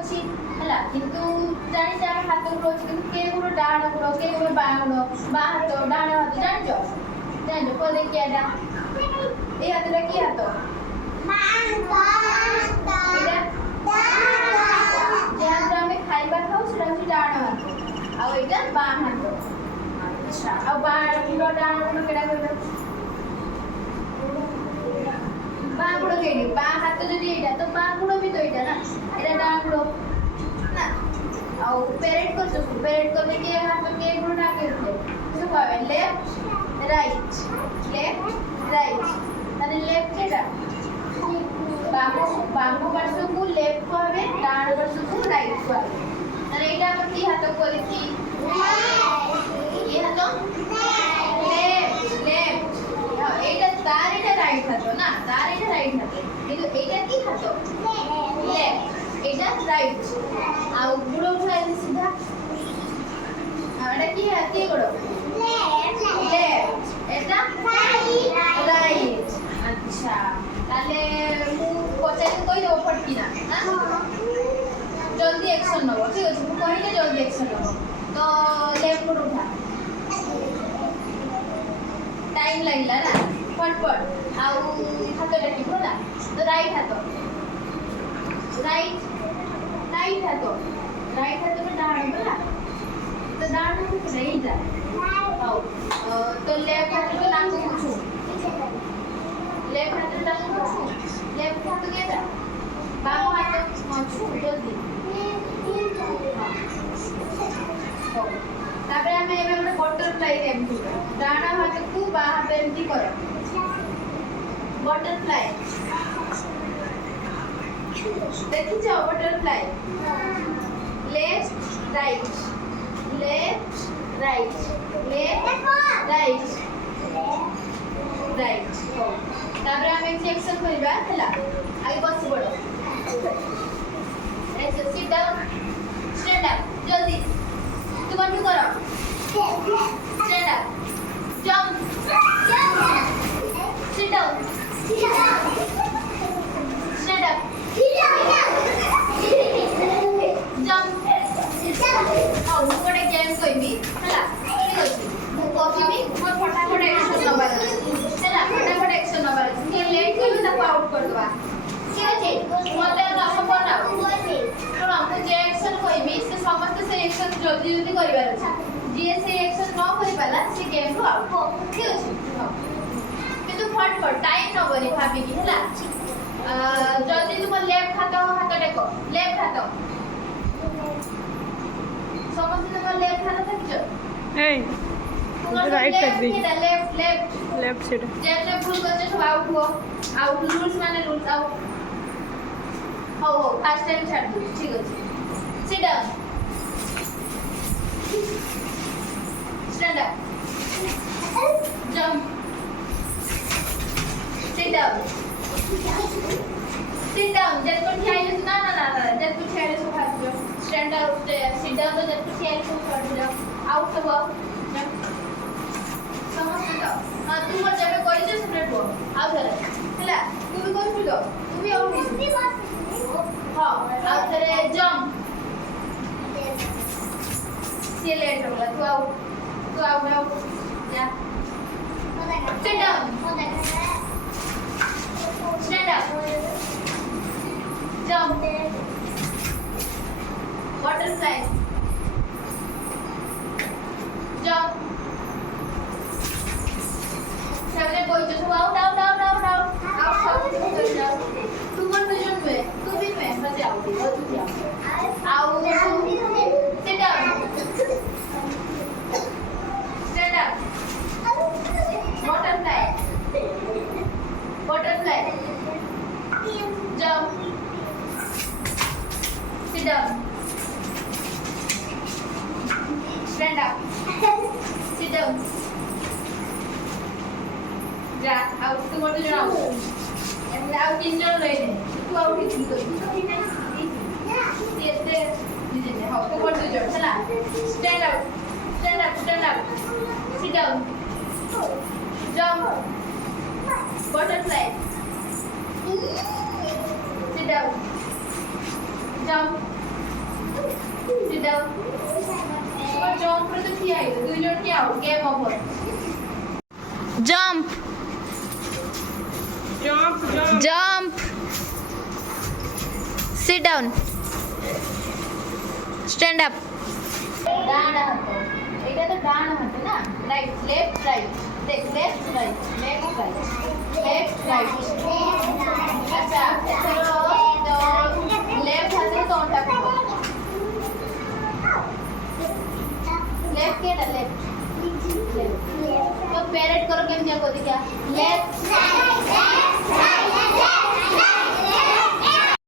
ଅଛି ହେଲା କିନ୍ତୁ ଜାଣିଛ ଆମେ ହାତ ଗୁଡ଼ ଅଛି କିନ୍ତୁ କେ ଗୁଡ଼ ଡାହାଣ ଗୁଡ଼ କେ ଗୁଡ଼ ବାଁ ଗୁଡ଼ ବାଁ ହାତ ଡାହାଣ ହାତ ଜାଣିଛ କୋ ଦେଖିଆ ଏଟା এই ହାତଟା କି ହାତ ଯାହା ଆମେ ଖାଇବା ଖାଉ ସେଟା ହଉଛି ଡାହାଣ ହାତ ଆଉ ଏଇଟା ବାଁ ହାତ ଆଚ୍ଛା ଆଉ ବାଁ ଗୁଡ଼ ଡାହାଣ ଗୁଡ଼ କେଟା କହିଲ ବାଁ ଗୁଡ଼ କେଇଟି ବାଁ ହାତ ଯଦି ଏଇଟା ତ ବାଁ ଗୁଡ଼ ବି ତ ଏଇଟା ନା ଏଇଟା ଡାହାଣ ଗୁଡ଼ ନା ଆଉ পেরেড করছো পেরেড করলে কি হাত কে গুণ না করতে কিছু পাবে লেফট রাইট তাহলে লেফট কেটা বামু পার্শ্বକୁ লেফট হবে ডান পার্শ্বକୁ রাইট হবে তাহলে এটা আমরা কি হাত করেছি কি হাত লেফট এইটা তার এটা রাইট হাত না তার এটা রাইট হাত কিন্তু এইটা কি হাত লেফট এটা রাইট ଆଉ ଗୁଡ଼ ଉଠାଇଲେ ସିଧା ଏଟା କି ହାତି ଗୁଡ଼ ଲେଫ୍ଟ এটা রাইট আচ্ছা তাহলে ମୁଁ ପଚାରିକି କହିଦେବ ଫଟକିନା ଜଲ୍ଦି ଆକ୍ସନ୍ ନେବ ଠିକ୍ ଅଛି ମୁଁ କହିଲେ ଜଲ୍ଦି ଆକ୍ସନ୍ ନେବ ତ ଲେଫ୍ଟ ଗୁଡ଼ ଉଠା ଟାଇମ୍ ଲାଗିଲା ନା ଫଟଫଟ ଆଉ ହାତ ଡାକିବ ହେଲା ତ ରାଇଟ୍ ହାତ ରାଇଟ୍ ହାତ में डाहाण बला तो डाहाण को नहीं जा हां तो लेफ्ट हाथ को नाक को छू लेफ्ट हाथ को नाक को छू लेफ्ट हाथ के जा बाम हाथ छू जल्दी तापर हमें एबे ଗୋଟେ बटरफ्लाई एमती डाहाण हाथ को बा हाथ एमती करो बटरफ्लाई देखी जाओ बटरफ्लाई लेफ्ट राइट राइट तापर हम एक सेक्शन करबा हला आगे बस पड़ो ऐसे सिट डाउन स्टैंड अप जल्दी तुम भी करो stand up jump sit down stand up jump ଆଉ ମୁଁ ଗୋଟେ ଗେମ୍ କହିବି ହେଲା ଠିକ୍ ଅଛି ମୁଁ କହିବି ମୋର ଫଟାଫଟ ଆକ୍ସନ୍ ନେବାର ଅଛି ହେଲା ଫଟାଫଟ ଆକ୍ସନ୍ ନେବାର ଅଛି କିଏ ଲେଟ୍ କରିବ ତାକୁ ଆଉଟ୍ କରିଦେବା ଠିକ୍ ଅଛି ମୋତେ ନମ୍ବର ନା ଶୁଣ ମୁଁ ଯେ ଆକ୍ସନ୍ କହିବି ସେ ସମସ୍ତେ ସେ ଆକ୍ସନ୍ ଜଲ୍ଦି ଜଲ୍ଦି କରିବାର ଅଛି ଯିଏ ସେ ଆକ୍ସନ୍ ନ କରିପାରିଲା ସେ ଗେମ୍ରୁ ଆଉଟ୍ ଠିକ୍ ଅଛି କିନ୍ତୁ ଫଟଫଟ ଟାଇମ୍ ନେବନି ଭାବିକି ହେଲା जल्दी तुम लेफ्ट हाथ टेक लेफ्ट हाथ समझ तुम लेफ्ट हाथ देखियो ए right take the left side जेने भूल करछे सब आउट रूल्स माने रूल्स आउट हो फर्स्ट टाइम छाड़ दो ठीक अछि sit down stand up jump sit down Sit down. Just put your hands. No. Just put your hands over here. Stand out. Sit down. Just put your hands over here. Out the wall. समझ लो. हाँ तुम और जब कोई चीज़ separate हो. out करे. चला. तू भी कोई भी लो. तू भी out भी. हाँ. out करे jump. ये लेट हो गया. तू out. या. Sit down. Stand up. Jump. Butterfly. Jump. सबने कोई जो out. तू कौन पोजीशन में? तू भी में बचे out. Out. Sit down. Stand up. Butterfly. Jump. Sit down. Stand up. Sit down. जा out तू मत जाओ and out तीन जन रहे थे तू out ही तू ये ते हाँ तू मत जाओ चला stand up sit down jump butterfly sit down jump ଠିଆ ହେଇଯିବ, 2 ଜଣ ଠିଆ ହଉ, game over. Jump jump sit down stand up ডান হাত, এটা তো ডান হাত না, রাইট লেফট রাইট, দেখ left right left right left right. আচ্ছা এছাড়াও তো লেফট হাতে কোনটা করবো, লেফট কেটা লেফট, তো প্যারেড করো কেমন যাবো দেখা, লেফট